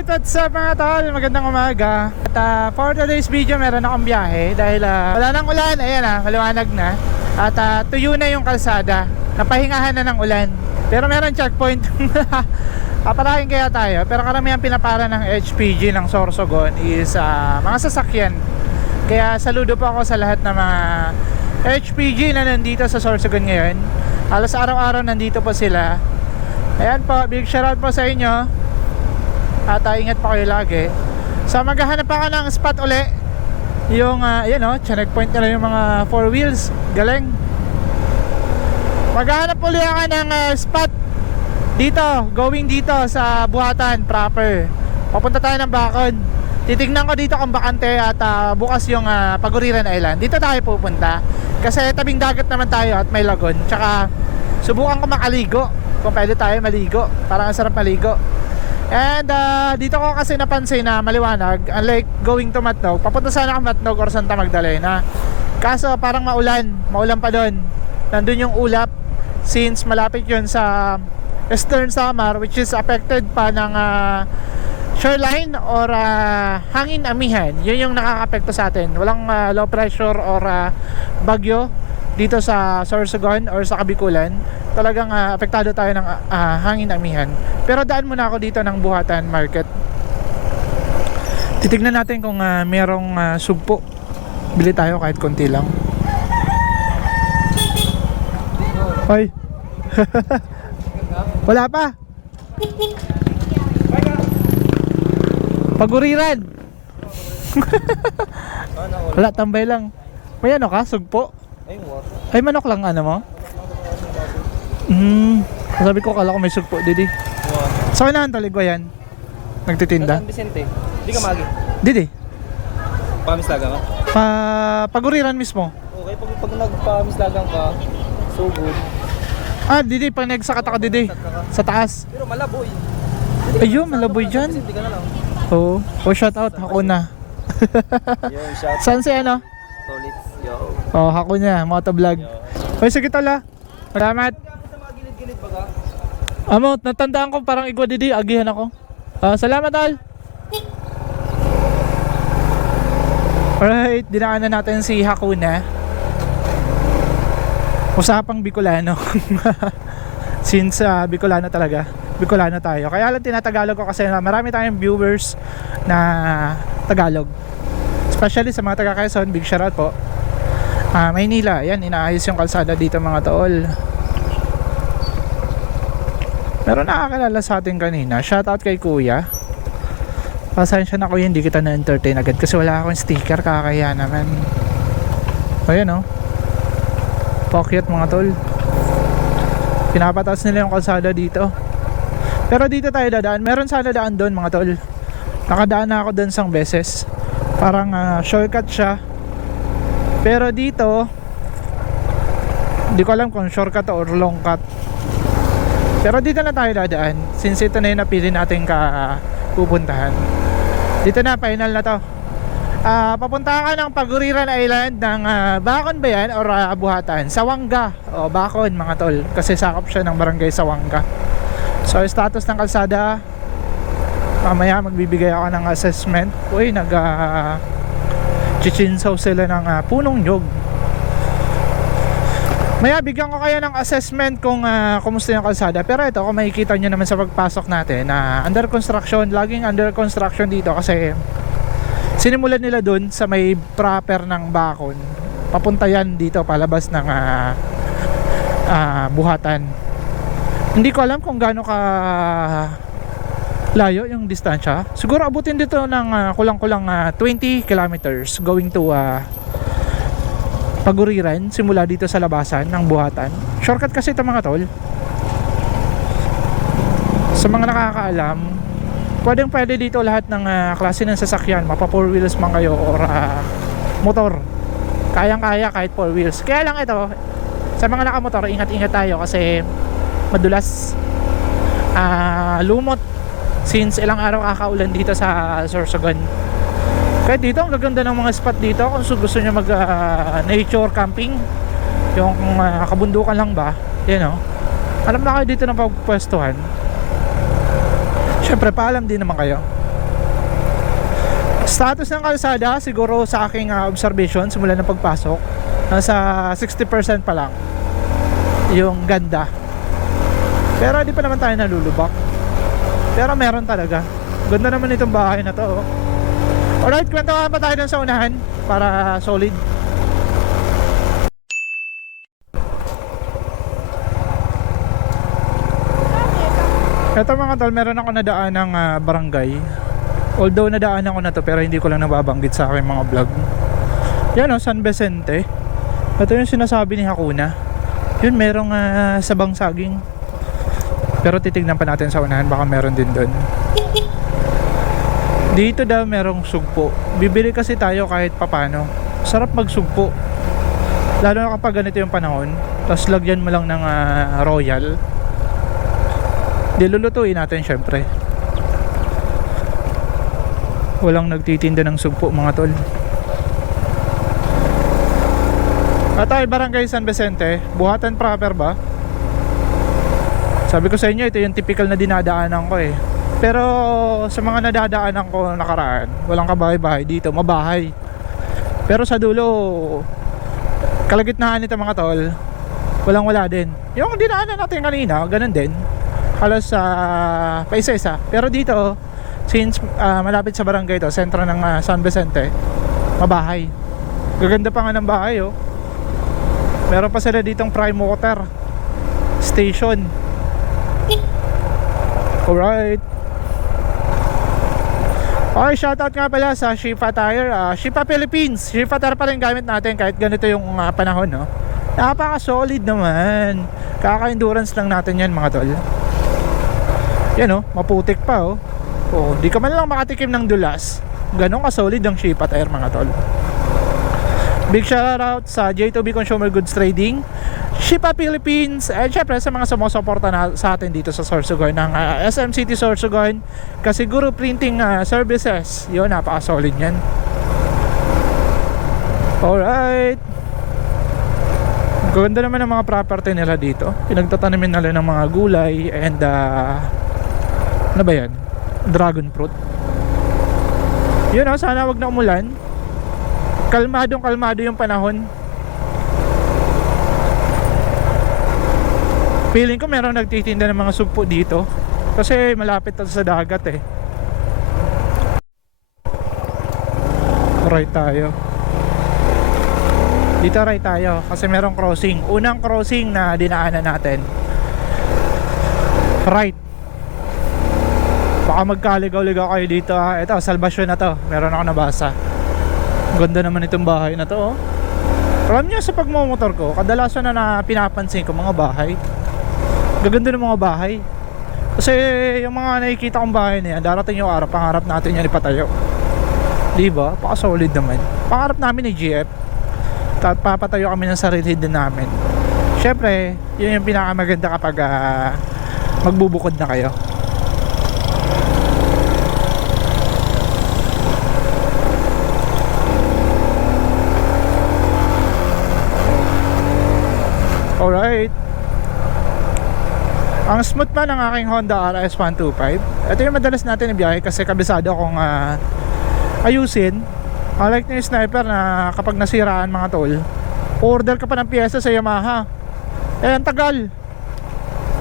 Alright, what's up mga tol? Magandang umaga. At for today's video, meron akong biyahe dahil wala nang ulan. Ayan maliwanag na. At tuyo na yung kalsada. Napahingahan na ng ulan. Pero meron checkpoint. Paparahin kaya tayo. Pero karamihan pinapara ng HPG ng Sorsogon is mga sasakyan. Kaya saludo po ako sa lahat ng mga HPG na nandito sa Sorsogon ngayon. Halos araw-araw nandito po sila. Ayan po, big shoutout po sa inyo. At ingat pa kayo lagi. So maghahanap ako ng spot uli. Yung yan checkpoint nila yung mga 4 wheels. Galing. Maghahanap uli ako ng spot dito, going dito sa Buhatan proper. Papunta tayo ng Bacon. Titignan ko dito kung bakante at bukas yung Paguriran Island. Dito tayo pupunta kasi tabing dagat naman tayo at may lagon. Tsaka subukan ko makaligo. Kung pwede tayo maligo. Parang ang sarap maligo. And dito ko kasi napansin na maliwanag. Unlike going to Matnog, papunta sana ako Matnog or Santa Magdalena. Kaso parang maulan pa doon. Nandun yung ulap. Since malapit yun sa Eastern Samar, which is affected pa ng shoreline or hangin amihan. Yun yung nakaka-apekto sa atin. Walang low pressure or bagyo dito sa Sorsogon or sa Kabikulan. Talagang apektado tayo ng hangin amihan. Pero daan muna ako dito ng Buhatan Market. Titignan natin kung merong sugpo. Bili tayo kahit konti lang. Hoy. Wala pa. Paguriran. Wala, tambay lang. May ano ka? Sugpo? Ay, manok lang ano mo? Sabi ko, kala ko may sugpo, Didi. Saan na ang talig ko yan? Nagtitinda? San Vicente. Hindi ka magi. Didi? Pamislagang ka? Paguriran mismo. Okay, pag nagpamislagang ka, so good. Didi, pag nagsakata ka, Didi. Sa taas. Pero malaboy. Ayun, malaboy dyan. Vicente ka na lang. Oo. Shout out, hako na. Yo, shout out. Saan si ano? Tolits. Yo. Hako niya, motovlog. Hoy, sige tala. Salamat. Sa mga gilid-gilid ba ka? Amo, natandaan ko parang igwa Didi, agihan ako. Salamat all. Alright, dinaanan natin si Hakuna. Usapang Bicolano. Since Bicolano talaga, Bicolano tayo. Kaya lang tinatagalog ko kasi marami tayong viewers na Tagalog. Especially sa mga taga Quezon, big shoutout po. Maynila, yan, inaayos yung kalsada dito mga tol. Meron nakakilala sa atin kanina. Shoutout kay Kuya. Pasensya na Kuya, hindi kita na-entertain agad kasi wala akong sticker, kakaya naman. Ayan pocket mga tol. Pinapataas nila yung kalsada dito. Pero dito tayo dadaan. Meron sana daan doon mga tol. Nakadaan na ako doon isang beses. Parang shortcut siya. Pero dito hindi ko alam kung shortcut or long cut. Pero dito na tayo dadaan. Since ito na yung napili natin pupuntahan. Dito na, final na to. Papunta ka ng Paguriran Island ng Bacon ba yan or Buhatan? Sawanga o Bacon mga tol. Kasi sakop siya ng barangay Sawanga. So status ng kalsada, mamaya magbibigay ako ng assessment. Uy, chichinsaw sila ng punong nyog. Maya bigyan ko kayo ng assessment kung kumusta yung kalsada. Pero ito, kung makikita nyo naman sa pagpasok natin under construction, laging under construction dito kasi sinimulan nila dun sa may proper ng Bacon. Papunta yan dito palabas ng Buhatan. Hindi ko alam kung gaano ka layo yung distansya. Siguro abutin dito ng kulang-kulang 20 kilometers going to Paguriran, simula dito sa labasan ng Buhatan. Shortcut kasi ito mga tol. Sa mga nakakaalam, pwede dito lahat ng klase ng sasakyan, mapa 4 wheels man kayo or motor. Kayang-kaya kahit 4 wheels. Kaya lang ito, sa mga nakamotor, ingat-ingat tayo kasi madulas, lumot since ilang araw kakaulan dito sa Sorsogon. Kahit dito, ang gaganda ng mga spot dito kung gusto nyo mag nature camping, yung kabundukan lang ba, yan alam na kayo dito ng pagpwestuhan. Syempre paalam din naman kayo. Status ng kalsada, siguro sa aking observation simula ng pagpasok, nasa 60% pa lang yung ganda. Pero di pa naman tayo nalulubak. Pero meron talaga. Ganda naman itong bahay na to, oh. Alright, kwentuhan pa tayo dun sa unahan para solid. Ito mga tol, meron ako nadaan ng barangay. Although nadaanan ko na to pero hindi ko lang nababanggit sa aking mga vlog. Yan, oh, San Vicente. Ito yung sinasabi ni Hakuna. Yun, merong sabang saging. Pero titignan pa natin sa unahan, baka meron din doon. Dito daw merong sugpo. Bibili kasi tayo kahit papano. Sarap magsugpo. Lalo na kapag ganito yung panahon. Tapos lagyan mo lang ng royal. Dilulutuin natin syempre. Walang nagtitinda ng sugpo mga tol. At ay barangay San Vicente, buhatan proper ba? Sabi ko sa inyo, ito yung typical na dinadaanan ko eh. Pero sa mga nadadaanan ko nakaraan, walang kabahay-bahay dito, mabahay. Pero sa dulo, kalagitnaan nito mga tol, walang wala din. Yung dinaanan natin kanina, ganun din. Halos paisa-isa. Pero dito, since malapit sa barangay to, sentro ng San Vicente, mabahay. Gaganda pa nga ng bahay, oh. Meron pa sila ditong prime water station. Alright. Okay, shoutout nga pala sa Shifa Tire, Shifa Philippines. Shifa Tire pa rin gamit natin kahit ganito yung panahon, no? Napaka-solid naman. Kaka-endurance lang natin yan mga tol. Yan, oh, maputik pa, oh. Oh, di ka man lang makatikim ng dulas. Ganon ka-solid ang Shifa Tire mga tol. Big shoutout sa J2B Consumer Goods Trading, Shipa Philippines, and syempre sa mga sumusuporta na sa atin dito sa Sorsogon ng SM City Sorsogon, Kasiguro Printing Services. Yun, napaka-solid yan. Alright. Ganda naman ang mga property nila dito. Pinagtatanimin nila ng mga gulay and ano ba yan? Dragon fruit. Yun, oh, sana wag na umulan. Kalmado yung panahon. Feeling ko meron nagtitinda ng mga sugpo dito kasi malapit na sa dagat eh. Right tayo. Dito right tayo kasi merong crossing. Unang crossing na dinaanan natin, right. Baka magkaligaw-ligaw kayo dito, ha. Ito, salvasyon na to. Meron ako nabasa. Ganda naman itong bahay na to, oh. Alam niyo, sa pagmumotor ko, kadalasan na pinapansin ko mga bahay. Gaganda ng mga bahay. Kasi yung mga nakikita kong bahay na yan, darating yung araw, pangarap natin yan ipatayo. Diba? Paka-solid naman. Pangarap namin ni GF, papatayo kami ng sarili din namin. Syempre, yun yung pinakamaganda kapag magbubukod na kayo. Alright. Ang smooth pa ng aking Honda RS125. Ito yung madalas natin ibiyahe kasi kabisado akong ayusin. Unlike na yung Sniper na kapag nasiraan mga tol, order ka pa ng piyesa sa Yamaha. Eh, ang tagal.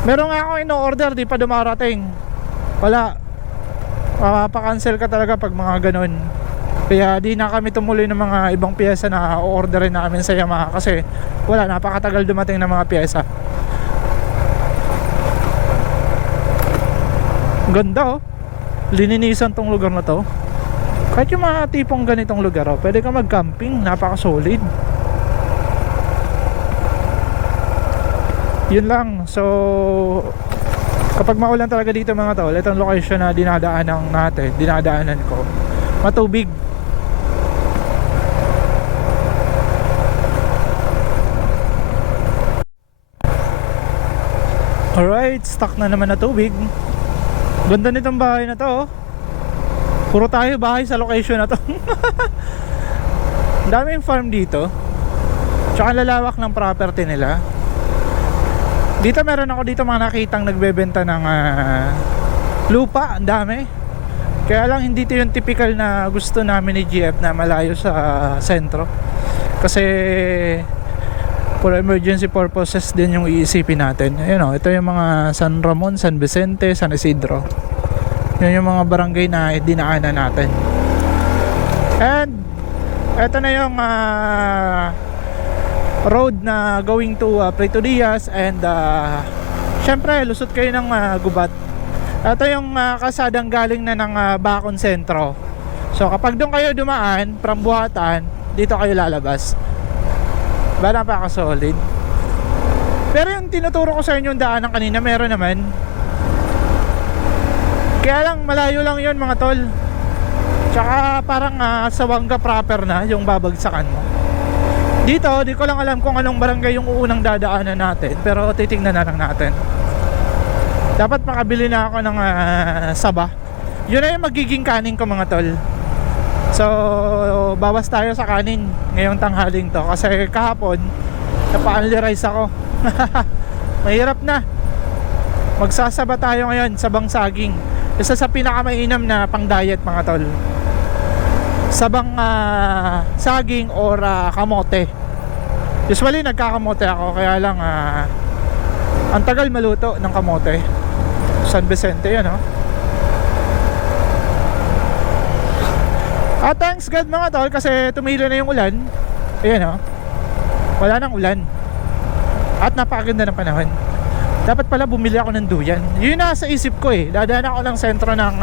Meron nga akong ino-order, di pa dumarating. Wala. Mapapa-cancel ka talaga pag mga ganun. Kaya di na kami tumuloy ng mga ibang piyesa na o-orderin namin sa Yamaha kasi wala, napakatagal dumating ng mga piyesa. Ganda, oh. Lininisan tong lugar na to. Kahit yung mga tipong ganitong lugar, oh, pwede ka mag-camping, napaka-solid. Yun lang. So kapag maulan talaga dito mga tol, itong location na dinadaanan ko, matubig. Alright, stuck na naman na tubig. Ganda nitong bahay na to, oh. Puro tayo bahay sa location na to. Daming farm dito. Tsaka lalawak ng property nila. Dito meron ako dito mga nakitang nagbebenta ng lupa. Ang dami. Kaya lang hindi ito yung typical na gusto namin ni GF na malayo sa sentro. Kasi for emergency purposes din yung iisipin natin. Ayun, ito yung mga San Ramon, San Vicente, San Isidro. Yun yung mga barangay na dinaanan natin. And ito na yung road na going to Prito Diaz. And syempre lusot kayo ng gubat. Ito yung kasadang galing na ng Bacon Sentro. So kapag doon kayo dumaan from Buhatan, dito kayo lalabas. Ba, napaka-solid. Pero yung tinuturo ko sa inyo yung daanan kanina, meron naman. Kaya lang malayo lang yun mga tol. Tsaka parang Sawanga proper na yung babagsakan mo. Dito, di ko lang alam kung anong barangay yung unang dadaanan natin, pero titingnan na lang natin. Dapat makabili na ako ng saba. Yun na yung magiging kanin ko mga tol. So bawas tayo sa kanin ngayong tanghaling to. Kasi kahapon napa-only rice ako. Mahirap na. Magsasaba tayo ngayon, sabang saging. Isa sa pinakamainam na pang diet mga tol. Sabang saging or kamote. Usually nagkakamote ako, kaya lang ang tagal maluto ng kamote. San Vicente yan, thanks God mga tol, kasi tumila na yung ulan. Ayan, wala nang ulan. At napakaganda ng panahon. Dapat pala bumili ako ng duyan. Yun nasa isip ko dadaan ako ng sentro ng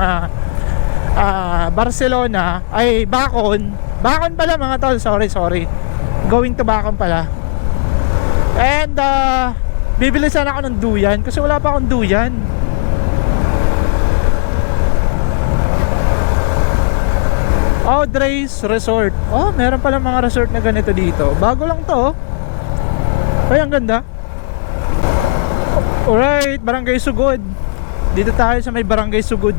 Barcelona. Ay, Bacon pala mga tol, sorry. Going to Bacon pala. And bibili sana ako ng duyan kasi wala pa akong duyan. Audrey's Resort. Oh, meron pala mga resort na ganito dito. Bago lang to. Ay, ang ganda. Alright, Barangay Sugod. Dito tayo sa may Barangay Sugod.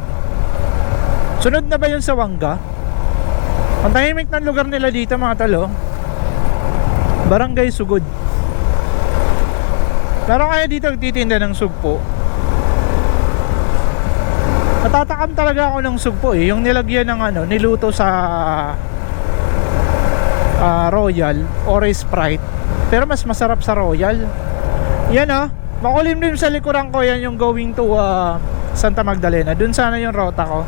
Sunod na ba yung Sawanga? Ang tahimik ng lugar nila dito mga talo. Barangay Sugod. Pero kaya dito nagtitinda ng sugpo. Natatakam talaga ako ng sugpo yung nilagyan ng niluto sa Royal or Sprite. Pero mas masarap sa Royal. Yan makulimlim sa likuran ko, yan yung going to Santa Magdalena. Dun sana yung rota ko.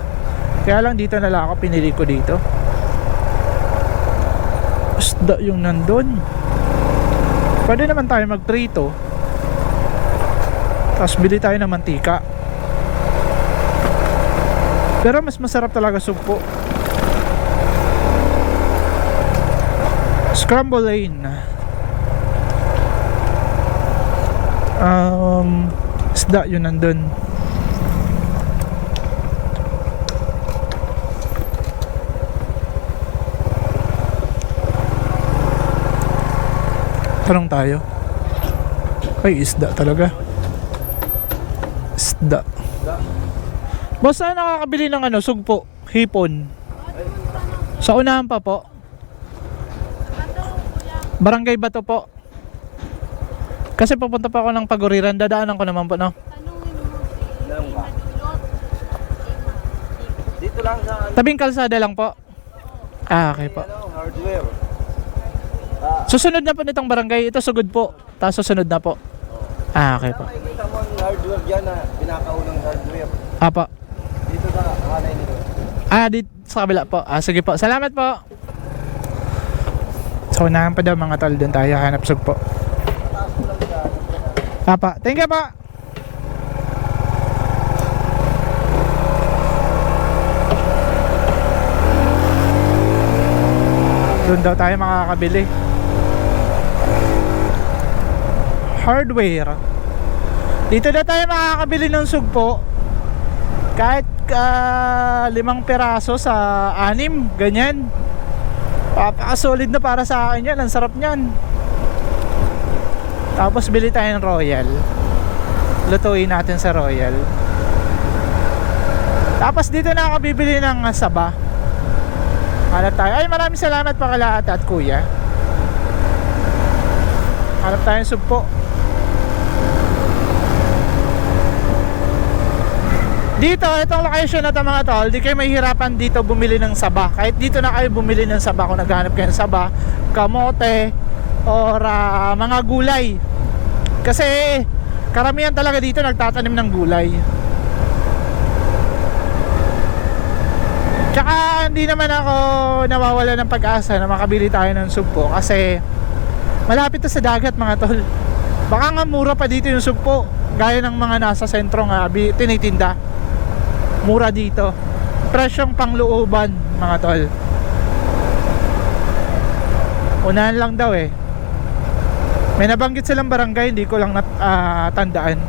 Kaya lang dito na lang ako, pinili ko dito. Isda yung nandun. Pwede naman tayo magprito. Tapos bili tayo ng mantika. Pero mas masarap talaga sugpo. Scramble Lane. Isda yun nandun. Tanong tayo. Ay, isda talaga. Isda. Boss, saan nakakabili ng sugpo? Hipon. Sa unahan pa po. Barangay Bato po. Kasi pupunta pa ako ng Paguriran. Dadaanan ko naman po, no? Dito lang sa Tabing kalsada lang po. Okay po. hardware. Susunod na po nitong barangay. Ito sugod po. Tapos susunod na po. Okay po. Makikita mo ang hardware dyan na pinakaunang hardware. Apa. Dito sa kanay nito. Dito sa kabila po. Sige po. Salamat po. So, unahan pa daw mga tol. Doon tayo hanap sugpo. Apa. Thank you po. Doon daw tayo makakabili. Hardware. Dito na tayo makakabili ng sugpo. Kahit 5 peraso sa 6, ganyan. Papaka-solid na para sa akin yan. Ang sarap nyan. Tapos bili tayo ng Royal. Lutuin natin sa Royal. Tapos dito na ako bibili ng saba. Hanap tayo. Ay, maraming salamat pa kala ate at kuya. Hanap tayo ng sugpo. Dito, itong location na ito mga tol, di kayo mahihirapan dito bumili ng saba. Kahit dito na kayo bumili ng saba, kung naghanap kayo ng saba, kamote, or mga gulay. Kasi karamihan talaga dito nagtatanim ng gulay. Tsaka hindi naman ako nawawala ng pag-asa na makabili tayo ng sugpo kasi malapit to sa dagat mga tol. Baka nga mura pa dito yung sugpo, gaya ng mga nasa sentro nga tinitinda. Mura dito, presyong panglooban mga tol. Unahan lang daw eh. May nabanggit silang barangay, hindi ko lang tandaan.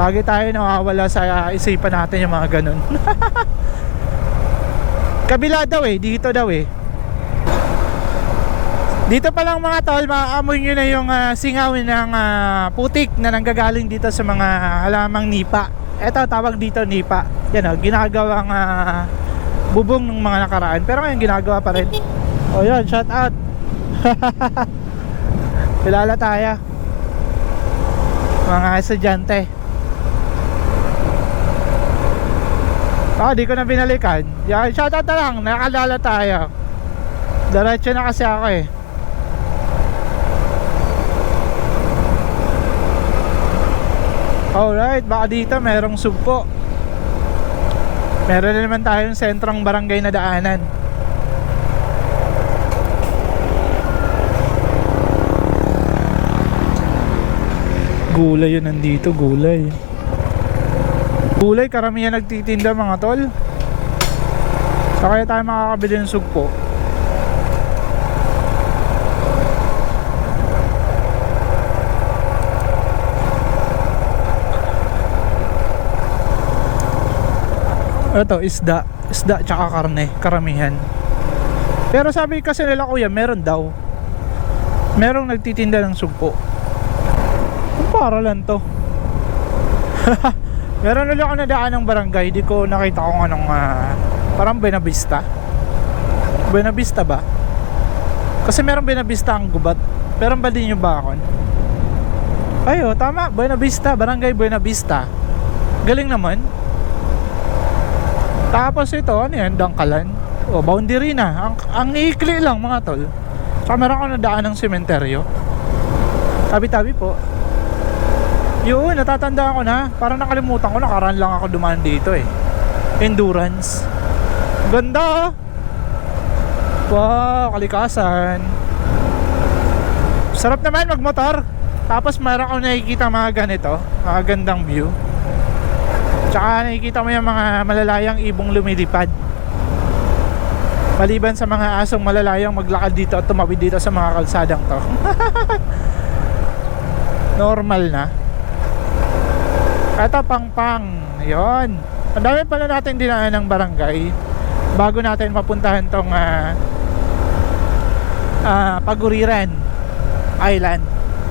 Lagi tayo nawawala sa isipan natin yung mga ganun. Kabila daw eh, dito daw eh. Dito pa lang mga tol, maaamoy nyo na yung singawin ng putik na nanggagaling dito sa mga halamang nipa. Eto, tawag dito nipa. Yan o, ginagawang bubong ng mga nakaraan. Pero ngayon ginagawa pa rin. O yun, shout out. Kilala tayo, mga estudyante. Di ko na binalikan. Yan, shout out na lang, nakalala tayo. Diretso na kasi ako eh. Alright, baka dito merong sugpo. Meron na naman tayong sentrong barangay na daanan. Gulay yun nandito, gulay. Gulay, karamihan nagtitinda mga tol. So kaya tayo makakabili ng sugpo. Ito, isda tsaka karne, karamihan. Pero sabi kasi nila kuya, meron daw. Merong nagtitinda ng sugpo. Para lang to. Meron ulit ako nadaan ng barangay, di ko nakita kung anong parang Buenavista. Buenavista ba? Kasi meron Buenavista ang gubat. Pero ba din yung bakon? Ayo, tama, Buenavista, barangay Buenavista. Galing naman. Tapos ito, ano yan, Dangkalan. O, boundary na. Ang ikli lang mga tol. Saka meron ako nadaan ng sementeryo. Tabi-tabi po. Yun, natatandaan ko na. Parang nakalimutan ko, nakaraan lang ako dumaan dito eh. Endurance. Ganda. Wow, kalikasan. Sarap naman magmotor. Tapos meron akong nakikita mga ganito, mga gandang view. Tsaka nakikita mo yung mga malalayang ibong lumilipad. Maliban sa mga asong malalayang maglakad dito at tumawid dito sa mga kalsadang to. Normal na. Ito, Pangpang. Yun. Ang dami pala natin dinaan ng barangay bago natin mapuntahan tong Paguriran Island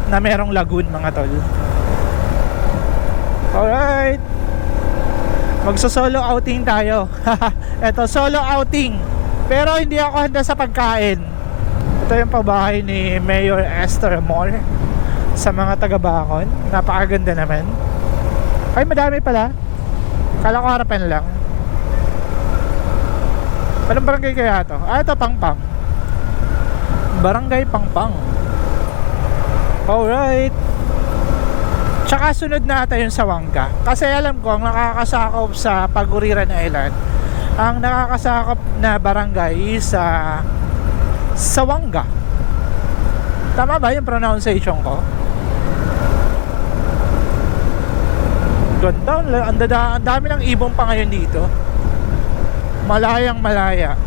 na merong lagoon mga tol. Alright, magso-solo outing tayo. Ito, solo outing. Pero hindi ako handa sa pagkain. Ito yung pabahay ni Mayor Esther Moore sa mga taga-Bacon. Napakaganda naman. Ay, madami pala. Kala ko harapan lang. Anong barangay kaya ito? Ito, Pangpang. Barangay Pangpang. Alright. Tsaka sunod na ata yung Sawanga. Kasi alam ko, ang nakakasakop sa Paguriran Island, ang nakakasakop na barangay sa Sawanga. Tama ba yung pronunciation ko? Ganda, ang dami ng ibong pa ngayon dito. Malayang malaya.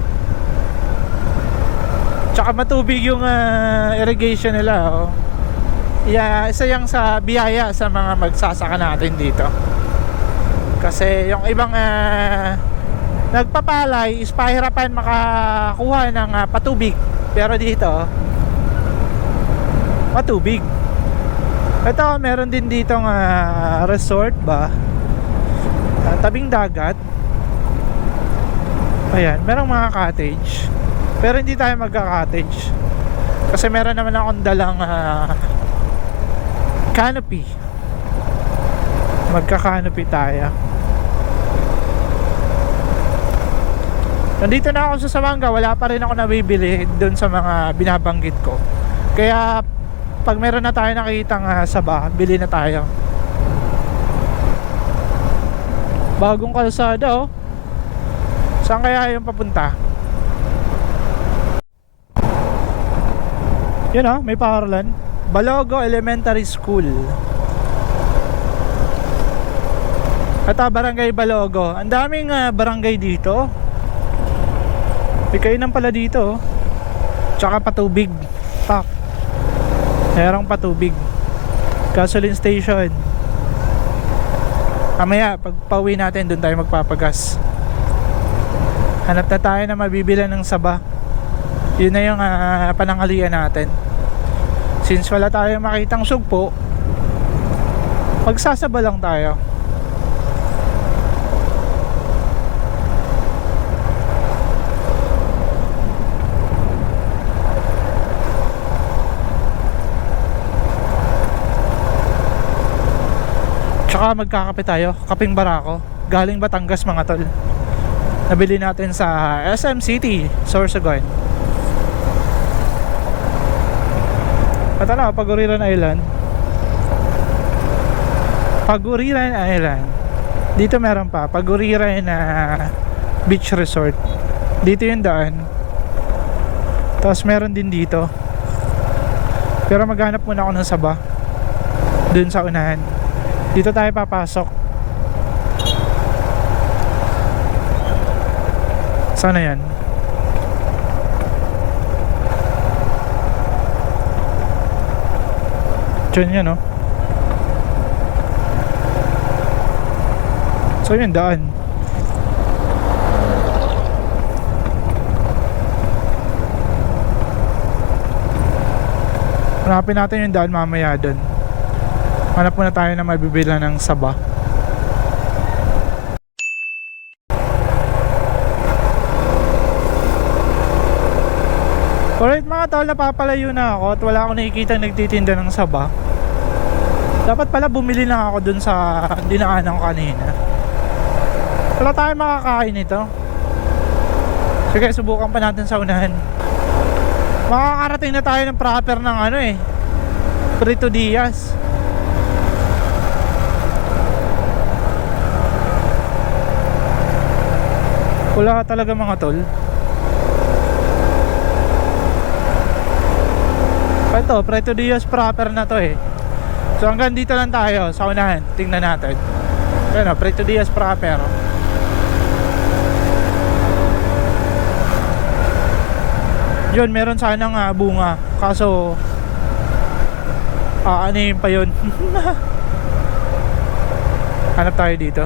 Tsaka matubig yung irrigation nila, oh. Yeah, isa yang sa biyaya sa mga magsasaka natin dito. Kasi yung ibang nagpapalay is pahirapan makakuha ng patubig. Pero dito matubig. Ito, meron din ditong resort ba, tabing dagat. Ayan, merong mga cottage. Pero hindi tayo magka-cottage kasi meron naman akong dalang canopy. Magka-canopy tayo. Nandito na ako sa Samanga, wala pa rin ako nabibili dun sa mga binabanggit ko. Kaya pag meron na tayo nakitang saba, bili na tayo. Bagong kalsada oh. Saan kaya yung papunta? Yun oh, may paralan. Balogo Elementary School. Ito, Barangay Balogo. Ang daming barangay dito. May kainan pala dito oh. Tsaka patubig. Pak. Merong patubig. Gasoline station. Mamaya pag pauwi natin doon tayo magpapagas. Hanap na tayo na mabibila ng saba. Yun na yung pananghalian natin. Since wala tayong makitang sugpo, magsasaba lang tayo. Tsaka magkakape tayo, kaping barako, galing Batangas mga tol. Nabili natin sa SM City, Sorsogon. At ano, Paguriran Island. Paguriran Island. Dito meron pa, Paguriran Beach Resort. Dito yung daan. Tapos meron din dito. Pero maghanap muna ako ng saba dun sa unahan. Dito tayo papasok. Sana yan. Diyan yan, no? So yun, daan. Hanapin natin yung daan mamaya dun. Hanap muna tayo na mabibila ng saba. Alright mga tol, napapalayo na ako at wala akong nakikita nagtitinda ng saba. Dapat pala bumili na ako dun sa dinaanan ko kanina. Wala tayong makakain ito. Sige, subukan pa natin sa unahan. Makakarating na tayo ng proper ng ano eh, Prito Diaz. Wala talaga mga tol. Ito, Prito Diaz proper na to eh. So hanggang dito lang tayo sa unahan. Tingnan natin. Ayan o, Prito Diaz proper. Yun, meron sanang bunga. Kaso aanihin pa yun. Hanap tayo dito.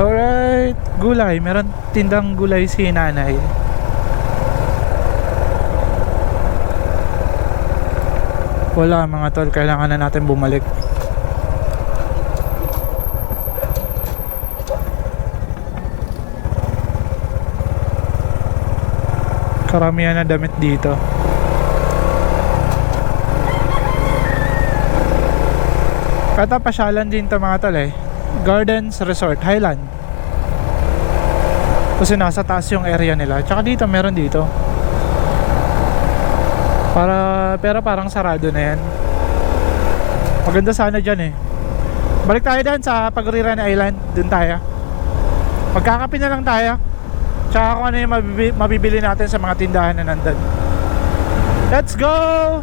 Alright, gulay. Meron tindang gulay si nanay. Wala mga tol, kailangan na natin bumalik. Karamihan na damit dito. Kata pasyalan din to mga tol eh. Gardens Resort, Highland. Kasi nasa taas yung area nila. Tsaka dito, meron dito. Pero parang sarado na yan. Maganda sana dyan eh. Balik tayo dyan sa Paguriran Island. Dun tayo. Magkakape na lang tayo. Tsaka kung ano yung mabibili natin sa mga tindahan na nandun. Let's go!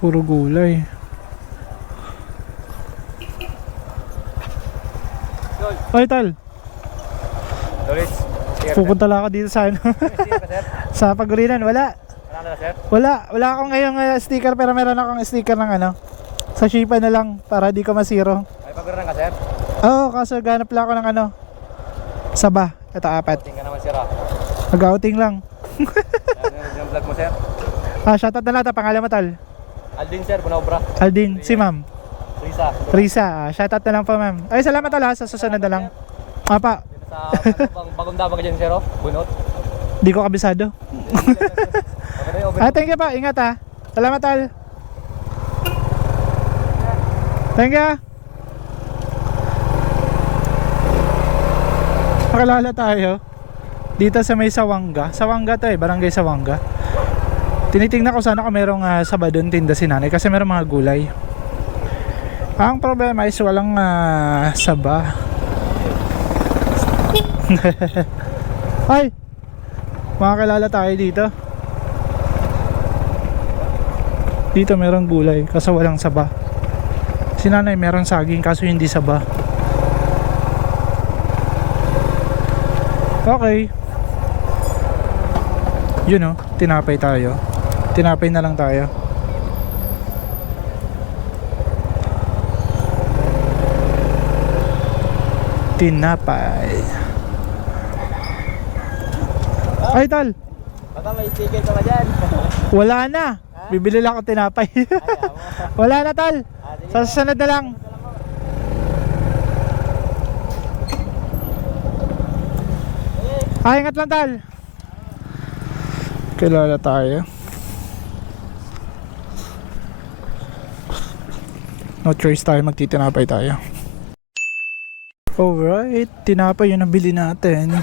Puro gulay. Oy, tal. Doris, Pupunta lang ako dito sa ano. Sa Paguriran, wala. Wala akong ngayong sticker, pero meron akong sticker ng ano. Sa Shipa na lang para di ko masiro. Ay, Paguriran ka, sir? Oo, kaso ganap lang ako ng ano. Saba. Ito, 4. Tingnan naman, sir. Mag-outing lang. Ano yung vlog mo, sir? Shoutout na natin, pangalan mo tal. Aldin, sir, Bunaobra. Aldin, si ma'am. Risa. Risa, shoutout na lang po ma'am. Ay, salamat ala, sa susunod na lang. Apa. Sa bagong dama ka dyan, sir, oh? Bunot. Di ko kabisado. Okay. Thank you pa. Ingat ha. Salamat tal. Thank you. Pakilala tayo. Dito sa may Sawanga. Sawanga to barangay Sawanga. Tinitingnan ko sana kung merong saba doon tinda si nanay kasi merong mga gulay. Ang problema is walang saba. Ay! Makakilala tayo dito. Dito merong gulay kaso walang saba. Si nanay meron saging kaso hindi saba. Okay. Yun tinapay tayo. Tinapay na lang tayo. Tinapay. Ay tal, Baka may sticker ka ba dyan? wala na. Bibili lang ako tinapay. Wala na tal. Sa susunod na lang. Ingat lang tal. Kilala tayo. No choice tayo, magtitinapay tayo. Alright, tinapay yung nabili natin.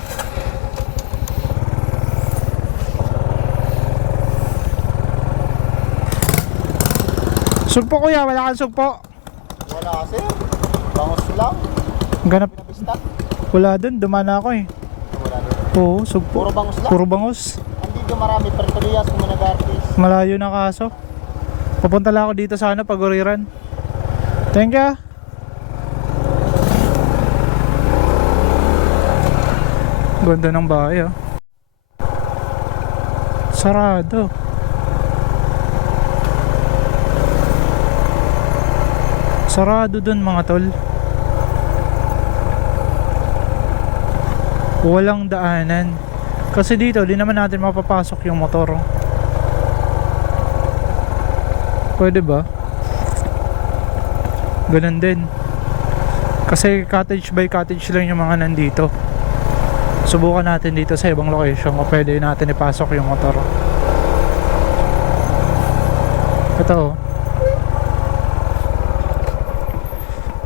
Sugpo kuya, wala kang sugpo. Wala kasi. Bangos lang. Ganap. Pinabista. Wala dun, dumana ako eh. Wala din. Oo, sugpo. Puro bangus lang. Puro bangus. Andito marami pertorias kung nag-artist. Malayo na kaso. Papunta lang ako dito sa Paguriran. Thank you. Ganda ng bahay Sarado. Sarado dun mga tol. Walang daanan. Kasi dito di naman natin mapapasok yung motor. Pwede ba? Ganun din. Kasi cottage by cottage lang yung mga nandito. Subukan natin dito sa ibang location kung pwede natin ipasok yung motor. Ito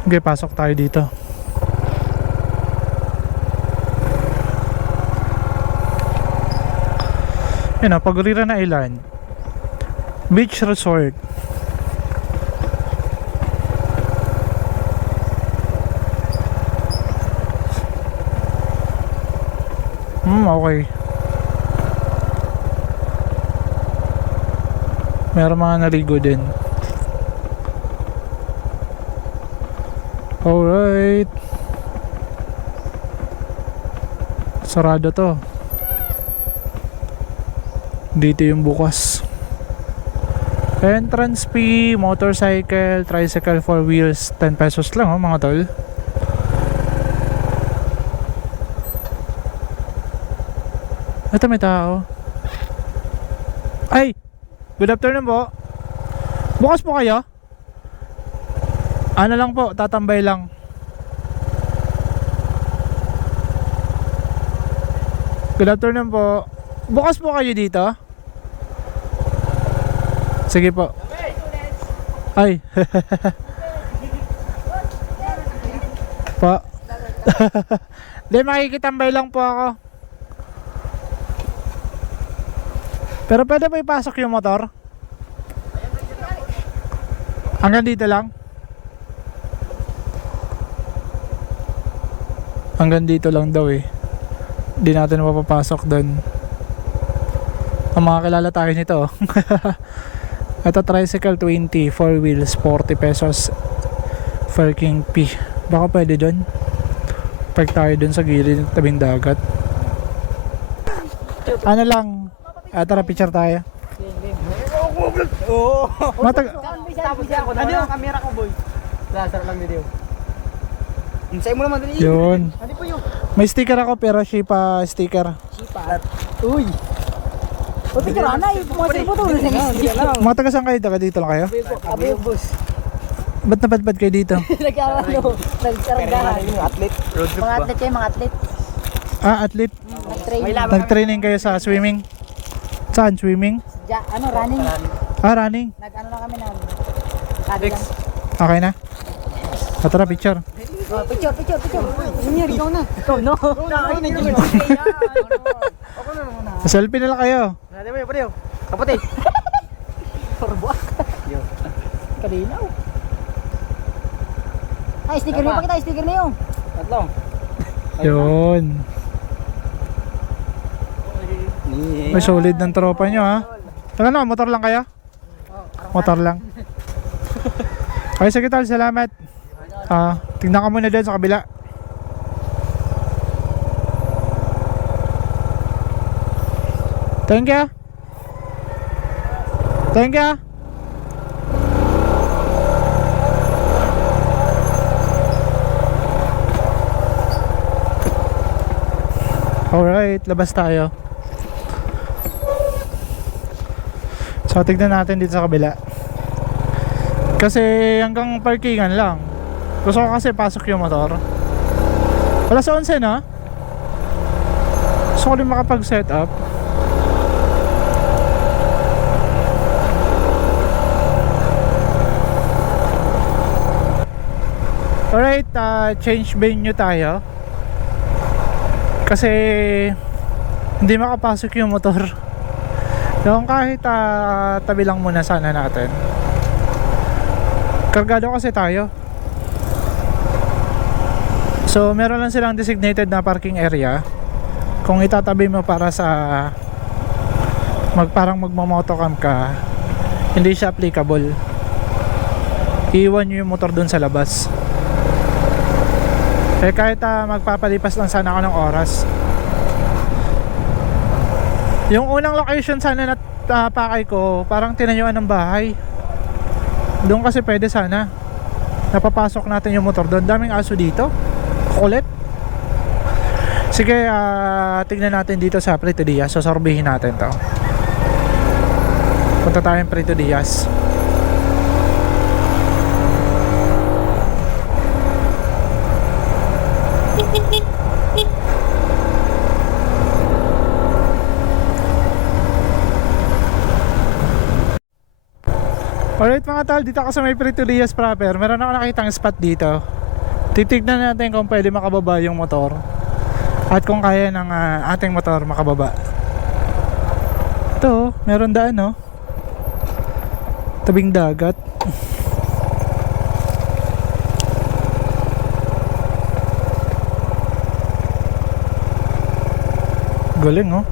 Okay, pasok tayo dito. Yan Paguriran Island Beach Resort. Okay. Meron mga naligo din. Alright. Sarado to. Dito yung bukas. Entrance fee, motorcycle, tricycle 4 wheels, 10 pesos lang mga tol. Ito may tao. Ay! Good afternoon po. Bukas po kayo? Ano lang po, tatambay lang. Good afternoon po. Bukas po kayo dito? Sige po. Ay. Po. Hindi, makikitambay lang po ako. Pero pwede ba ipasok yung motor? Hanggang dito lang? Hanggang dito lang daw eh. Hindi natin mapapasok doon. Ang mga kilala tayo nito. Ito tricycle 20, 4 wheels 40 pesos. Parking fee. Baka pwede doon. Park tayo doon sa gilid tabing dagat. Ano lang? Tara picture tayo. Oo. Matag Ano yung camera ko, boy? Sarap lang video. Insay mo naman dali. Yun. Ano po yung? May sticker ako pero Shipa sticker. Sipa. Uy. O picture ana mo to. Mga taga saan kayo? Taga dito lang kayo? Abi yung bus. Ba't napadpad kayo dito? Nagkaroon nagkaranggahan. Athlete. Road trip Mga ba? atlet kayo, mga atlet. Athlete. Nag-training. Nag-training kayo sa swimming? Saan swimming? Running. Ah, running. Nag-ano lang kami nag... Kadi lang. Okay na? Tara, picture. Oh, picture. Junior, ikaw na. Ikaw, no. Selfie na lang kayo. Nade mo yun, kapatid. Sorbuak. Kalinaw. Ay, sticker niyo pa kita, sticker niyo. Tatlong. Yun. May solid ng tropa nyo ha. Ano, motor lang kayo? Motor lang. Okay, sige tol, salamat. Tingnan ka muna doon sa kabila. Thank you. Thank you. Alright, labas tayo. So tignan natin dito sa kabila. Kasi hanggang parkingan lang. Gusto ko kasi pasok yung motor. Alas 11 na. Gusto ko din makapag-set up. Alright, change venue tayo. Kasi hindi makapasok yung motor. Yung kahit tabi lang muna sana natin. Kargado kasi tayo. So meron lang silang designated na parking area. Kung itatabi mo para sa parang magmamotocam ka, hindi siya applicable. Iwan nyo yung motor dun sa labas. Eh kahit magpapalipas lang sana ako ng oras. Yung unang location sana na pakay ko, parang tinayuan ng bahay. Doon kasi pwede sana. Napapasok natin yung motor doon. Daming aso dito. Kulit. Sige, tignan natin dito sa Prito Diaz. Sosorbihin natin to. Punta tayong Prito Diaz. Alright mga tol, dito ako sa may Prito Diaz proper. Meron ako nakitang spot dito. Titignan natin kung pwede makababa yung motor at kung kaya ng ating motor makababa. Ito, meron daan no. Tabing dagat. Galing oh.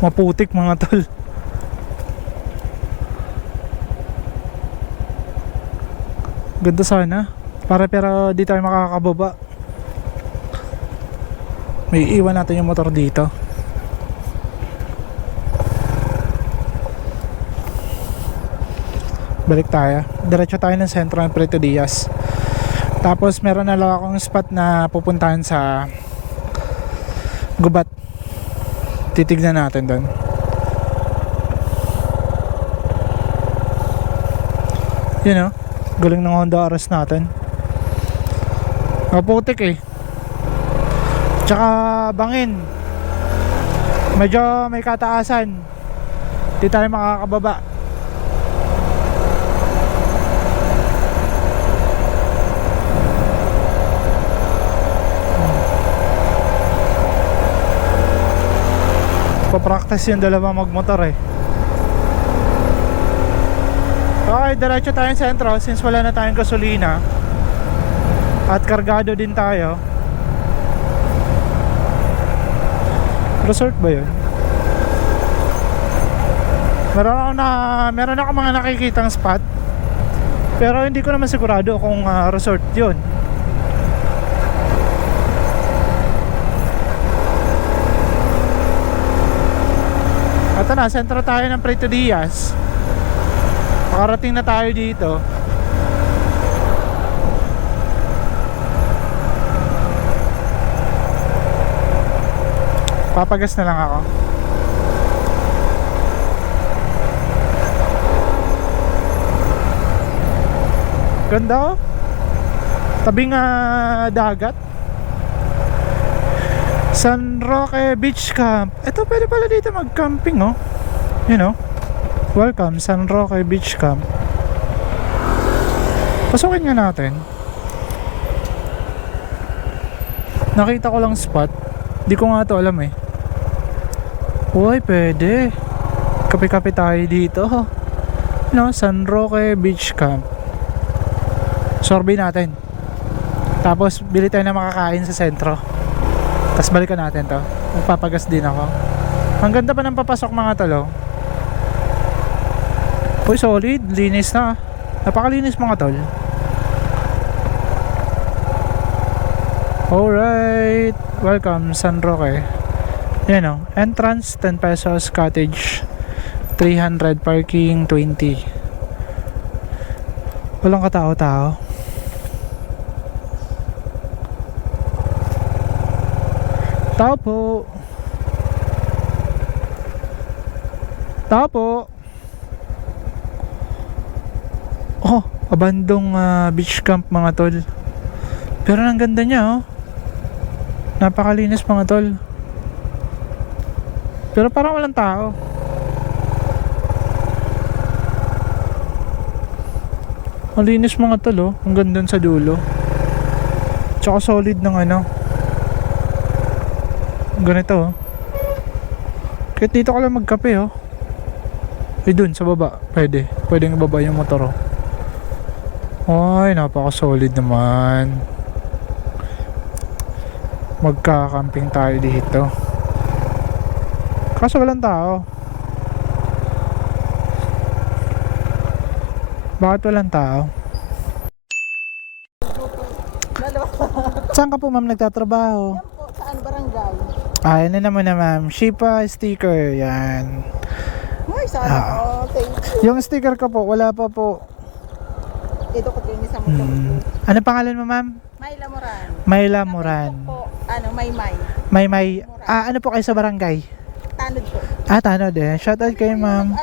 Maputik mga tol. Ganda sana. Pero di tayo makakababa. May iwan natin yung motor dito. Balik tayo. Diretso tayo ng sentro ng Prito Diaz. Tapos meron na lang akong spot na pupuntahan sa Gubat. Titignan natin doon. You know, galing ng Honda RS natin. Maputik eh. Tsaka bangin. Medyo may kataasan. Di tayo makakababa. Pa-practice yung dalawa magmotor eh. Okay, diretso tayong sentro since wala na tayong gasolina at kargado din tayo. Resort ba yun? Meron ako mga nakikitang spot, pero hindi ko naman sigurado kung resort yun. At na, sentro tayo ng Prito Diaz. Makarating na tayo dito. Papagas na lang ako. Ganda oh. Tabing dagat. San Roque Beach Camp. Ito pwede pala dito mag-camping, oh. You know. Welcome, San Roque Beach Camp. Pasukin nga natin. Nakita ko lang spot. Di ko nga to alam eh. Uy, pwede. Kape-kape tayo dito. No, San Roque Beach Camp. Sorbet natin. Tapos bili tayo na makakain sa sentro. Tapos balikan natin to. Magpapagas din ako. Ang ganda pa ng papasok mga tolo. Uy, solid. Linis na. Napakalinis mga tol. Alright. Welcome San Roque. Yan o. Entrance 10 pesos. Cottage 300. Parking 20. Walang katao-tao. Tao po. Tao po. Oh, abandong beach camp mga tol. Pero ang ganda niya, oh. Napakalinis mga tol. Pero parang walang tao. Ang linis mga tol, oh. Ang ganda sa dulo. Tsaka solid ng ano. Ganito, oh. Kahit dito ka lang magkape, oh. Dun sa baba, pwede. Pwedeng ibaba yung motor, oh. Ay, napaka-solid naman. Magka-camping tayo dito. Kaso walang tao. Bakit walang tao? Saan ka po ma'am nagtatrabaho? Yan po, saan barangay? Ay, ano naman na ma'am? Shipa sticker, yan. Ay, sana po. Thank you. Yung sticker ko po, wala pa po. Ito ko din sa motor ko. Ano pangalan mo ma'am? Mayla Moran. Mayla Moran. Po, ano, Maymay. May. Ano po kayo sa barangay? Tanod po. Tanod eh. Shoutout kayo ma'am.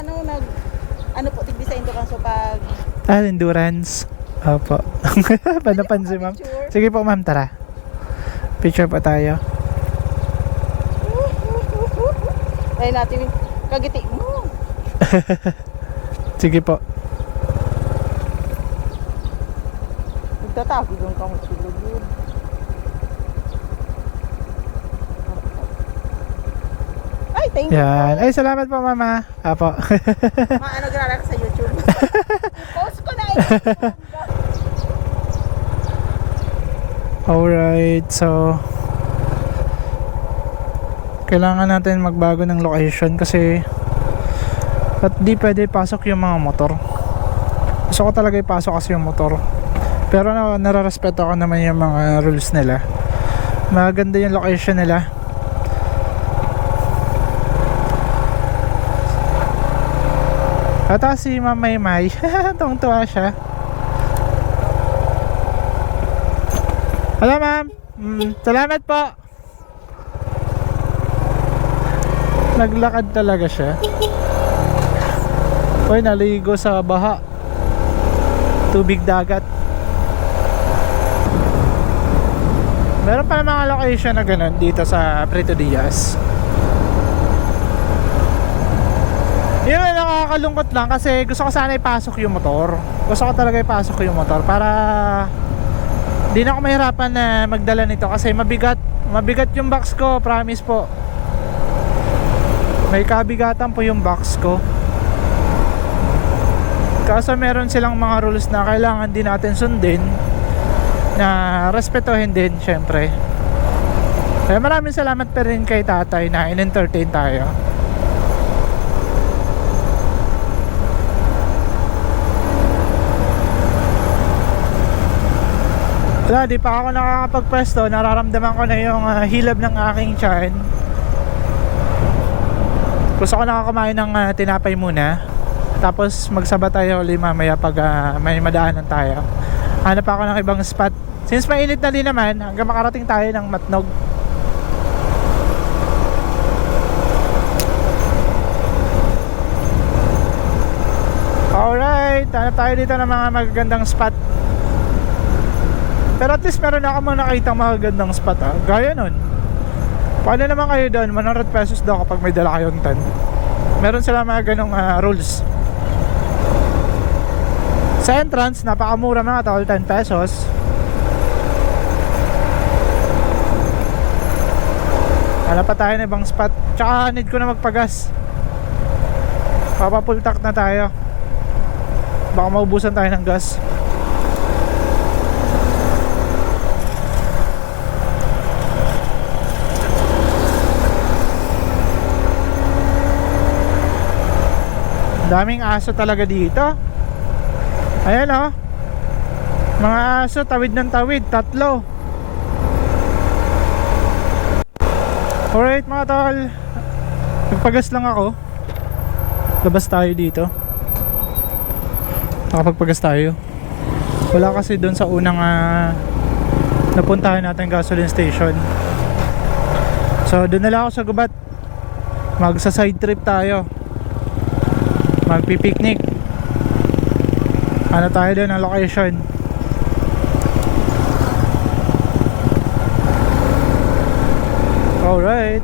Ano po, tigbisain ko lang so pag... Endurance. Opo. Panapansin ma'am. Picture. Sige po ma'am, tara. Picture pa tayo. Tayo natin yung kagiti mo. Sige po. Nagtatabi doon kang silugod. Ay, thank you. Yan. Ay, salamat po mama. Apo. Maano grara ka sa YouTube. Post ko na Alright, so kailangan natin magbago ng location kasi at di pwede pasok yung mga motor. Gusto ko talaga ipasok kasi yung motor. Pero nararespeto ko naman yung mga rules nila. Maganda yung location nila. At si Ma'am Maymay, tungtuwa siya. Hello ma'am. Salamat po. Naglakad talaga siya. Uy, naligo sa baha. Tubig dagat. Meron pa mga location na ganun dito sa Prito Diaz. Yun na nakakalungkot lang kasi gusto ko sana ipasok yung motor. Gusto ko talaga ipasok yung motor para di na ako mahirapan na magdala nito kasi mabigat yung box ko, promise po. May kabigatan po yung box ko. Kaso meron silang mga rules na kailangan din natin sundin, na respetuhin din syempre. Kaya maraming salamat pa rin kay tatay na in-entertain tayo. Wala, di pa ako nakakapagpwesto. Nararamdaman ko na yung hilab ng aking tiyan. Gusto ko nakakamain ng tinapay muna. Tapos magsaba tayo ulit mamaya pag may madaanan tayo. Hanap ako ng ibang spot. Since mainit na din naman, hanggang makarating tayo ng Matnog. Alright, hanap tayo dito ng mga magagandang spot. Pero at least meron ako mga nakitang magagandang spot, Gaya nun, Paano naman kayo doon? 100 pesos daw kapag may dala kayong tan. Meron sila mga ganong rules. Sa entrance, napakamura mga tol, 10 pesos. Wala pa tayo na ibang spot. Tsaka need ko na magpagas. Papapultak na tayo. Baka maubusan tayo ng gas. Daming aso talaga dito. Ayan oh. Mga aso tawid ng tawid, 3. Alright mga tol, nagpagas lang ako. Labas tayo dito. Nakapagpagas tayo. Wala kasi doon sa unang napuntahan natin gasoline station. So doon na lang ako sa gubat. Magsa side trip tayo. Magpipiknik. Ano tayo doon ang location? Alright.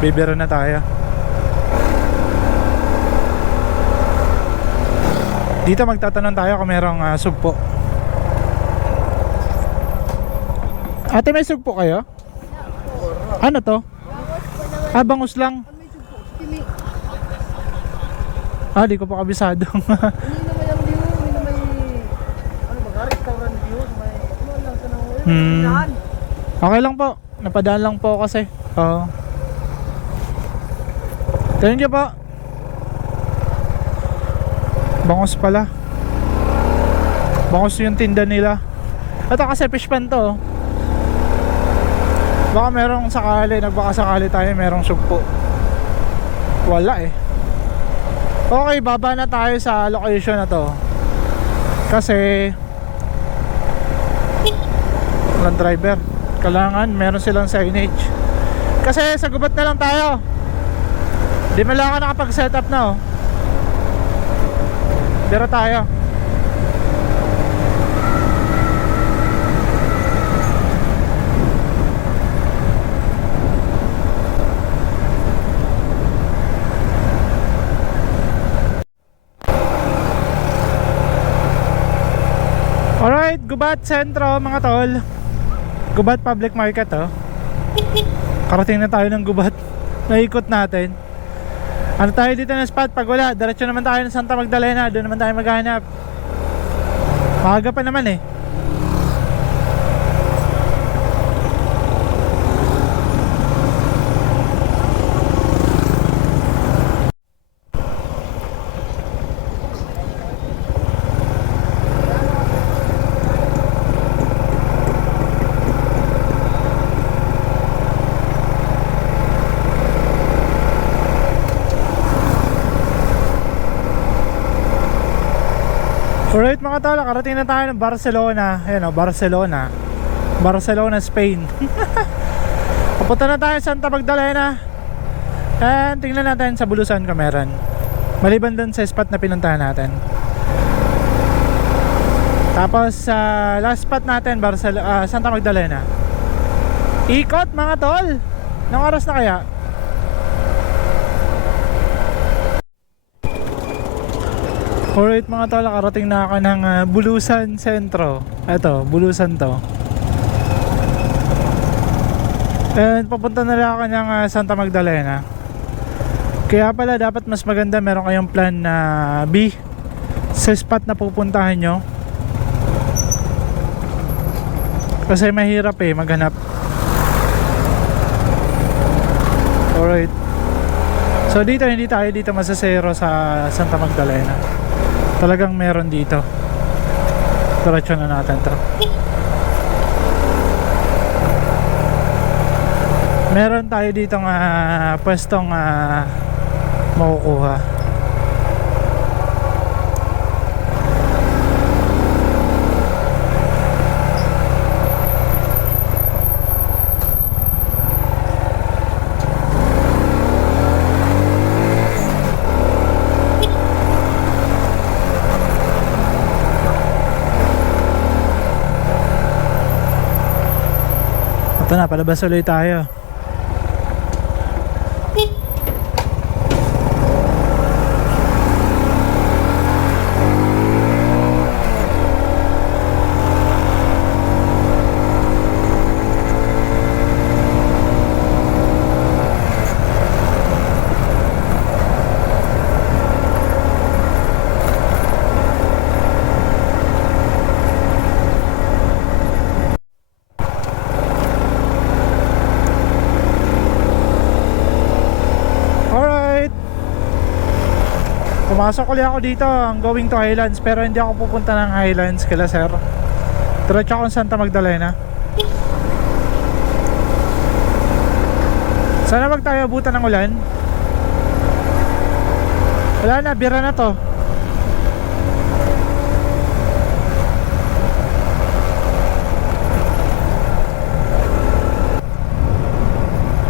Bibiro na tayo. Dito magtatanong tayo kung merong sugpo. Ate, may sugpo kayo? Ano to? Bangus lang. Di ko pa kabisado. Hindi na may ang view, hindi na may ano ba, restaurant view, may ano lang sa nang Okay lang po. Napadaan lang po kasi. Oo. Thank you po. Bangus pala. Bangus yung tinda nila. Ito kasi fish pan to. Baka merong sakali, nagbaka sakali tayo merong sugpo. Wala eh. Okay, baba na tayo sa location na to. Kasi walang driver. Kailangan meron silang signage. Kasi sa gubat na lang tayo. Di mo lang ka nakapag-set up na oh. Pero tayo. Alright, Gubat Sentro mga tol. Gubat Public Market oh. Karating na tayo ng Gubat. Naikot natin. Ano tayo dito na spot? Pag wala, diretso naman tayo ng Santa Magdalena. Doon naman tayo maghanap. Maaga pa naman eh. Alright mga tol, karating na tayo ng Barcelona. Ayan o, Barcelona. Barcelona, Spain. Papunta na tayo sa Santa Magdalena. And tingnan natin sa Bulusan kung meron. Maliban dun sa spot na pinuntahan natin. Tapos last spot natin, Santa Magdalena. Ikot mga tol. Nang oras na kaya? Alright mga tol, karating na ako ng Bulusan Sentro. Eto, Bulusan to. And papunta na lang ako ng Santa Magdalena. Kaya pala dapat mas maganda meron kayong plan na B sa spot na pupuntahan nyo. Kasi mahirap eh maghanap. Alright. So dito, hindi tayo dito masasero sa Santa Magdalena. Talagang meron dito. Diretso na natin to. Meron tayo dito pwestong makukuha. Ito na, palabas ulit tayo. Alright, pumasok ulit ako dito. I'm going to Highlands, pero hindi ako pupunta ng Highlands kila sir. Diretso akong Santa Magdalena. Sana wag tayo abutan ng ulan. Wala na, bira na to.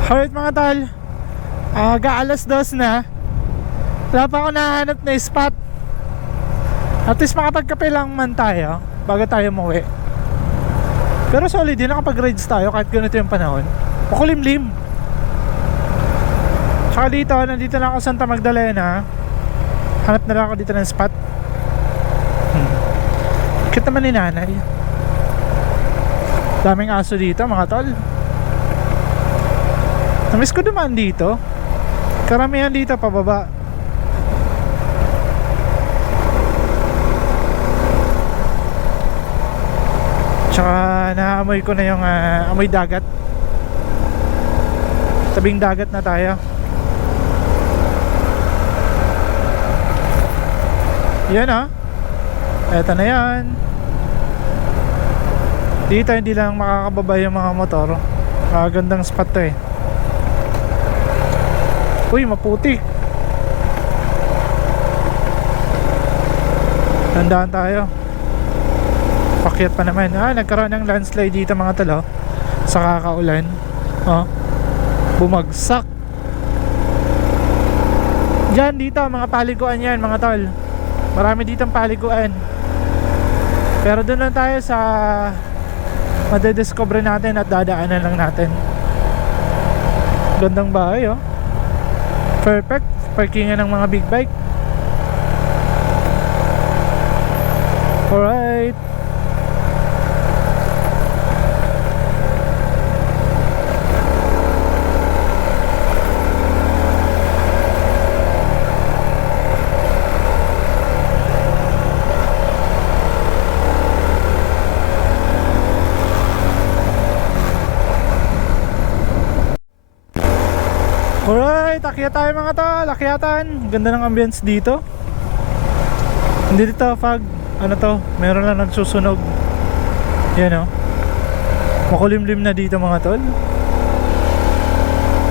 Alright mga tol, alas 2 na. Wala pa ako nahanap na spot. At least makapagkape lang man tayo bago tayo umuwi. Pero solid din, nakapag-rides tayo kahit ganito yung panahon. Makulimlim. Tsaka dito, nandito na ako sa Santa Magdalena. Hanap na lang ako dito ng spot. Kita naman ni nanay. Daming aso dito mga tol. Namiss ko dumaan dito. Karamihan dito pababa. Tsaka naamoy ko na yung amoy dagat. Tabing dagat na tayo. Yan eto na yan. Dito hindi lang makakababa yung mga motor. Magandang spot to eh. Uy, maputi. Tandaan tayo. Pakyat pa naman. Nagkaroon ng landslide dito mga talo. Sa kakaulan. Bumagsak. Diyan dito, mga paliguan yan mga tol. Marami ditong paliguan. Pero doon lang tayo sa madediscover natin at dadaanan lang natin. Gandang bahay perfect, parkingan ng mga big bike. Alright. Alright, akyat tayo mga tol, akyatan. Ganda ng ambience dito. Hindi dito fog, meron lang nagsusunog. Yan makulimlim na dito mga tol.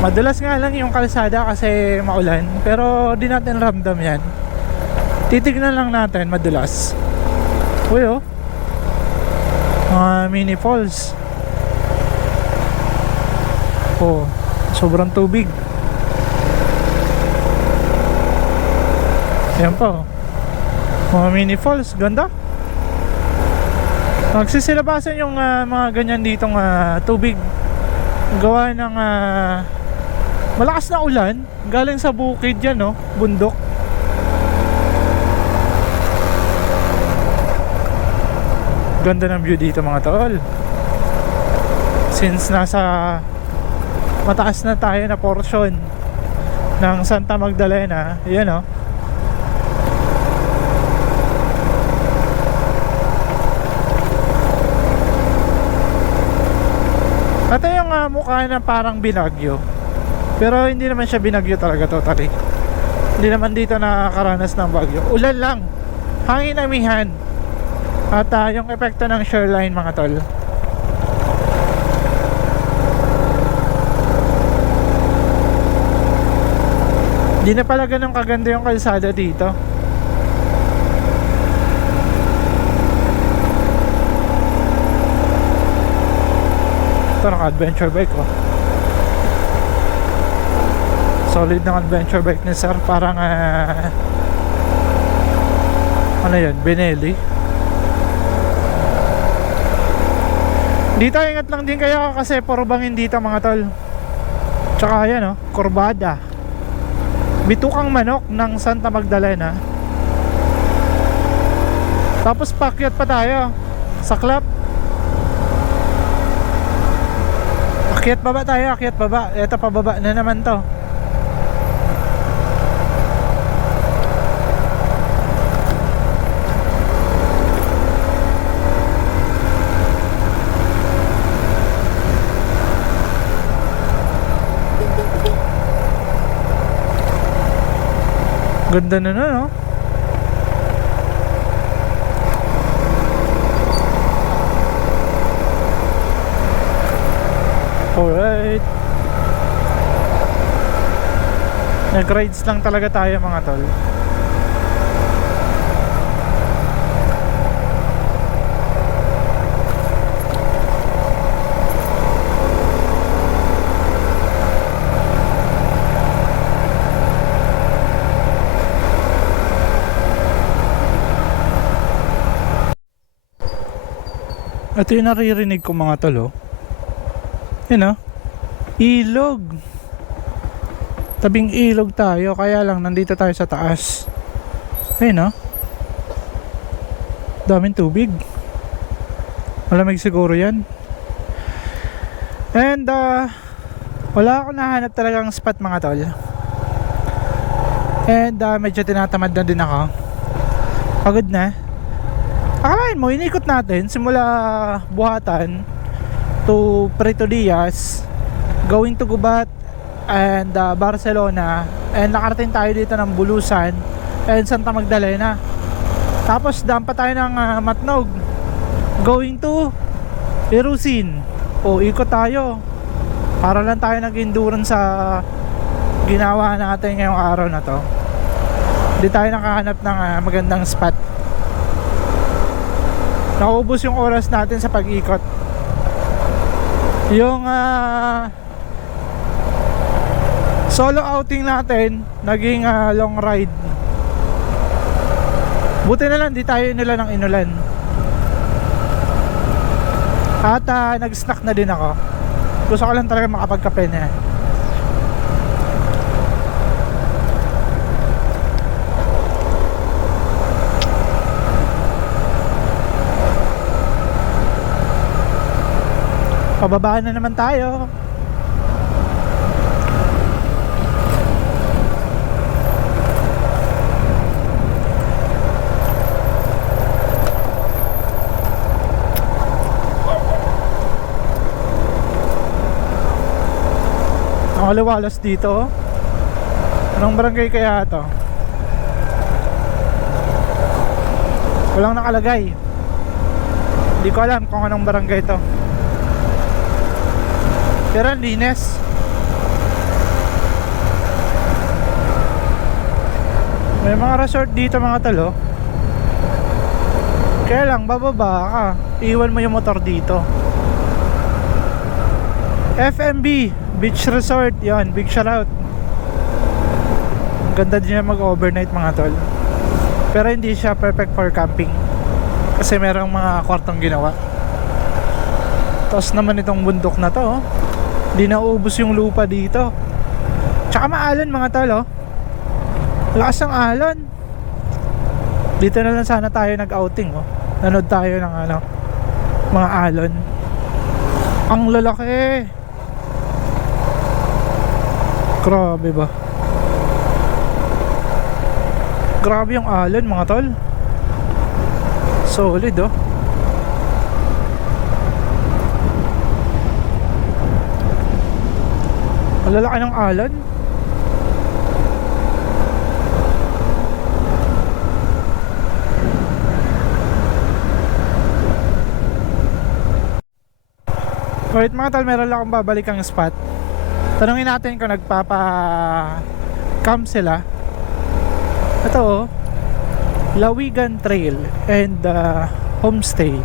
Madalas nga lang yung kalsada kasi maulan, pero di natin ramdam yan. Titignan lang natin madalas. Uy mga mini falls. Sobrang tubig. Ayan pa mga mini falls, ganda. Nagsisilabasan yung mga ganyan ditong tubig. Gawa ng malakas na ulan. Galing sa bukid yan bundok. Ganda ng view dito mga tol. Since nasa mataas na tayo na portion ng Santa Magdalena, yan ito yung mukha na parang binagyo, pero hindi naman siya binagyo talaga totally. Hindi naman dito nakakaranas ng bagyo. Ulan lang, hangin amihan, at yung epekto ng shoreline mga tol. Hindi na pala ganun kaganda yung kalsada dito. Ito naka-adventure bike solid ng adventure bike ni sir. Parang ano yun, Benelli. Dito ingat lang din kayo kasi puro bangin dito mga tol. Tsaka yan oh, kurbada. Bitukang manok ng Santa Magdalena. Tapos pakyat pa tayo. Saklap. Akyat baba tayo, akyat baba. Ito pababa na naman to. Ganda na no? Alright. Nag-rides lang talaga tayo mga tol. Ito yung naririnig ko mga tol oh. Yun oh, ilog. Tabing ilog tayo, kaya lang nandito tayo sa taas. Ayun oh, daming tubig. Malamig siguro yan. And wala akong nahanap talagang spot mga tol. And medyo tinatamad na din ako. Pagod na. Akalain mo, inikot natin simula Buhatan to Preto Diaz, going to Gubat and Barcelona, and nakarating tayo dito ng Bulusan and Santa Magdalena. Tapos daan pa tayo ng Matnog, going to Irusin. O ikot tayo para lang tayo nag-endurance sa ginawa natin ngayong araw na to. Hindi tayo nakahanap ng magandang spot. Naubos yung oras natin sa pag-ikot. Yung solo outing natin naging long ride. Buti na lang di tayo nila ng inulan. At nag-snack na din ako. Gusto ko lang talaga makapagkape na. Pababaan na naman tayo. Ang aliwalas dito. Anong barangay kaya ito? Walang nakalagay. Hindi ko alam kung anong barangay ito. Pero ang linis. May mga resort dito mga talo. Kaya lang bababa ka, iwan mo yung motor dito. FMB Beach Resort, yon, big shoutout. Ganda din mag overnight mga tol. Pero hindi siya perfect for camping kasi merong mga kwartong ginawa. Tapos naman itong bundok na to, di naubos yung lupa dito. Tsaka maalon mga tol, oh. Lakas ng alon. Dito na lang sana tayo nag-outing, oh. Nanood tayo ng mga alon. Ang lalaki. Grabe ba? Grabe yung alon mga tol. Solid, oh. Ang lalaki ng alon. Wait mga tol, meron lang akong babalikang spot. Tanungin natin kung nagpapa-camp sila. Ito oh, Lawigan Trail and Homestay.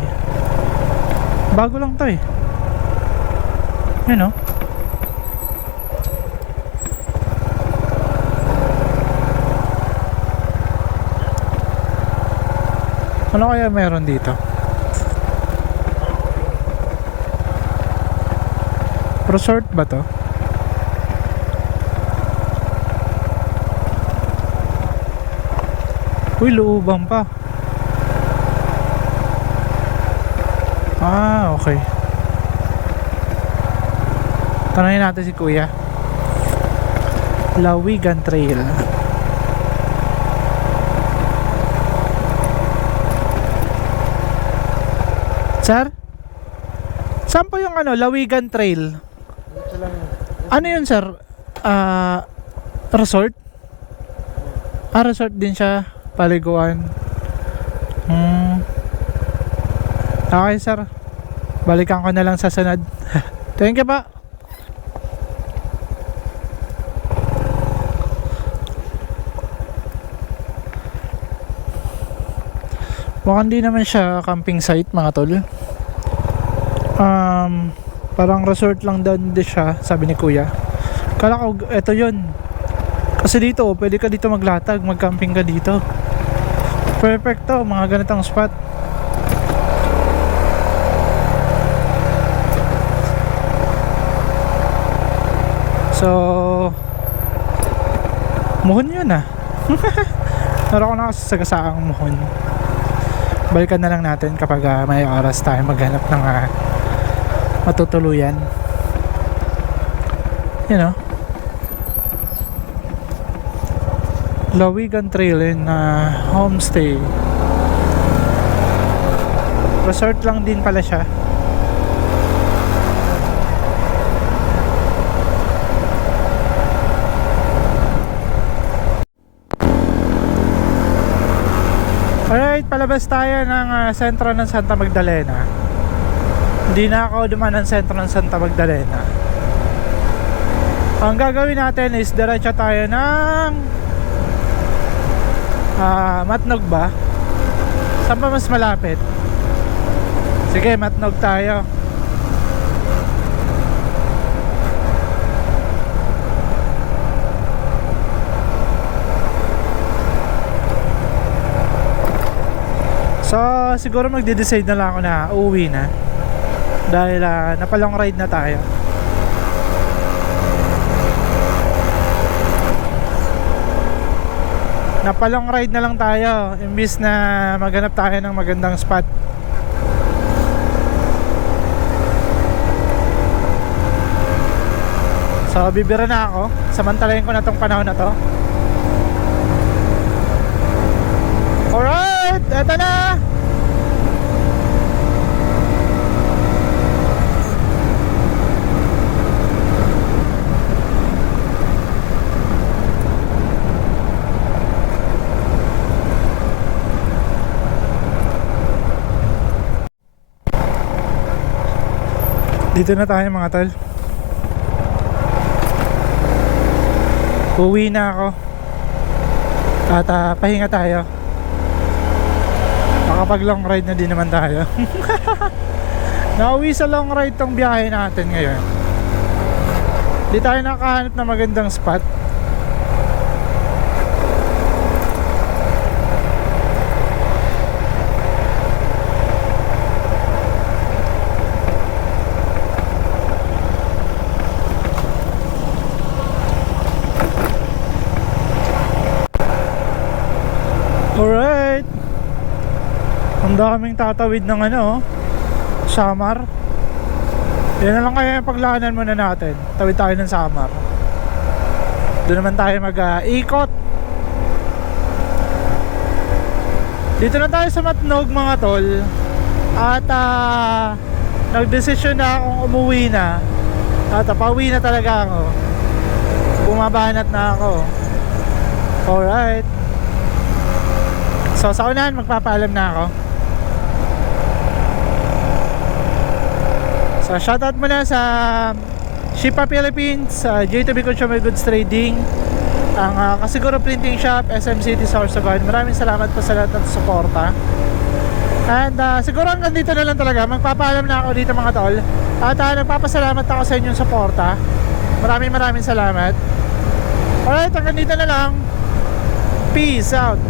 Bago lang to eh. Yun oh. Ano kaya meron dito? Resort ba to? Uy, looban pa. Ah, okay. Tanungin natin si Kuya. Lawigan Trail. Sir? Saan po yung Lawigan Trail? Dito lang. Ano yun, sir? Resort? Resort din siya. Paliguan. Okay, sir. Balikan ko na lang sa sunod. Thank you pa. Mukhang di naman siya camping site, mga tol. Parang resort lang din siya, sabi ni Kuya. Kala ko eto yun. Kasi dito, pwede ka dito maglatag, mag-camping ka dito. Perfect to, mga ganitong spot. So, muhon yun ah. Meron ko na kasi sagasaang muhon. Balikan na lang natin kapag may oras tayo maghanap ng matutuluyan. You know, Lawigan Trail in homestay. Resort lang din pala siya. Alright, palabas tayo ng sentro ng Santa Magdalena. Hindi na ako dumaan ng sentro ng Santa Magdalena. Ang gagawin natin is diretso tayo ng Matnog ba? Saan ba mas malapit? Sige, Matnog tayo. So, siguro magde-decide na lang ako na uuwi na. Dahil napalong ride na tayo. Napalong ride na lang tayo imbis na maghanap tayo ng magandang spot. So, bibira na ako. Samantalayin ko na tong panahon na to. Alright, eto na. Dito na tayo mga tol. Uwi na ako. At pahinga tayo. Makapag long ride na din naman tayo. Nauwi sa long ride tong biyahe natin ngayon. Di tayo nakahanap na magandang spot. Alright. Ang daming tatawid ng Samar. Yan na lang kaya yung paglaanan muna natin. Tawid tayo ng Samar. Doon naman tayo mag-ikot. Dito na tayo sa Matnog mga tol. At nagdesisyon na akong umuwi na. At pauwi na talaga ako. Bumabanat na ako. Alright. So sa unahan magpapaalam na ako. So shoutout muna sa Shipa Philippines, J2B Consumer Goods Trading, ang Kasiguro Printing Shop, SM City Sorsogon. Maraming salamat po sa lahat ng suporta. And siguro hanggang dito na lang talaga. Magpapaalam na ako dito mga tol. At nagpapasalamat ako sa inyong suporta. Maraming salamat. Alright, hanggang dito na lang. Peace out.